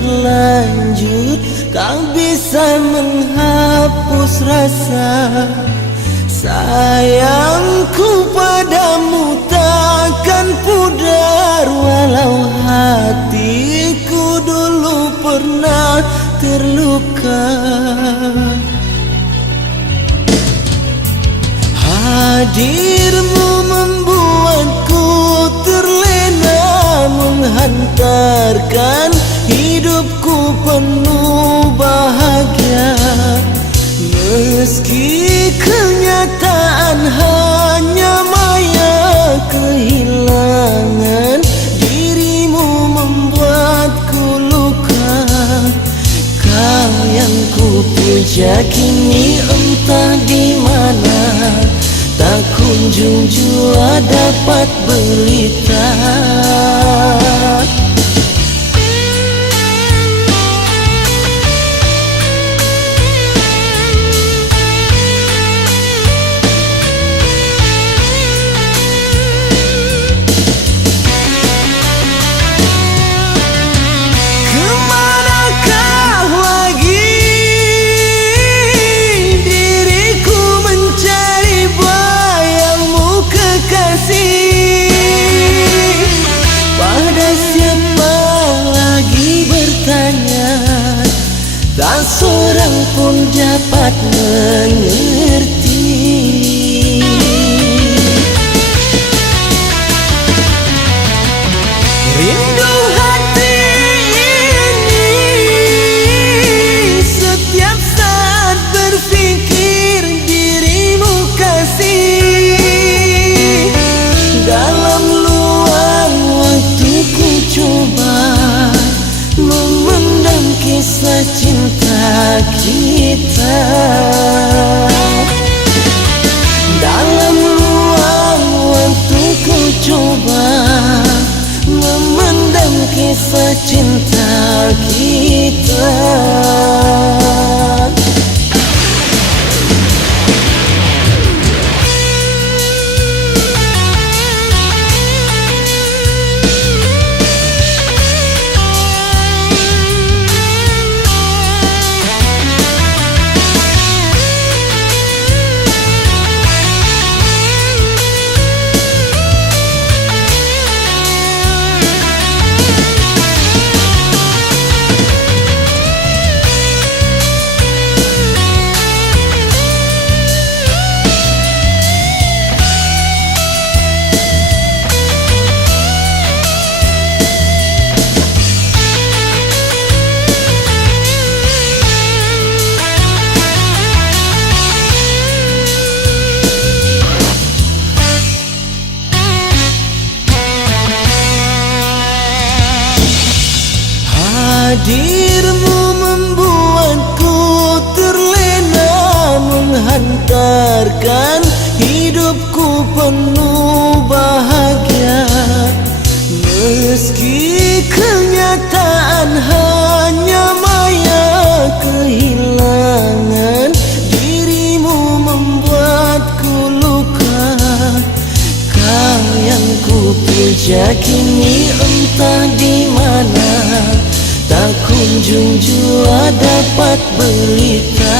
terlanjur, tak bisa menghapus rasa sayangku padamu takkan pudar, walau hatiku dulu pernah terluka. Hadirmu membuatku terlena, menghantarkan hidupku penuh bahagia. Meski kenyataan hanya maya, kehilangan dirimu membuatku luka. Kau yang ku puja kini entah di mana, tak kunjung jua dapat berita. Tak seorang pun dapat mengerti. Rindu hati ini setiap saat berpikir dirimu kasih. Dalam luang waktu ku coba memendam kisah cinta kita. Dalam luang waktu ku coba memendam kisah cinta kita. Hadirmu membuatku terlena, menghantarkan hidupku penuh bahagia. Meski kenyataan hanya maya, kehilangan dirimu membuatku luka. Kau yang ku puja kini entah di mana, tak kunjung jua dapat berita.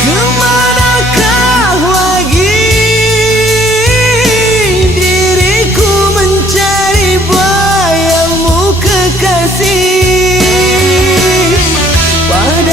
Kemanakah lagi diriku mencari bayangmu kekasih? Pada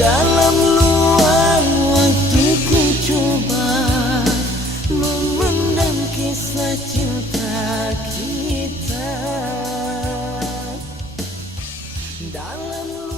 Dalam luang waktu ku coba memendam kisah cinta kita. Dalam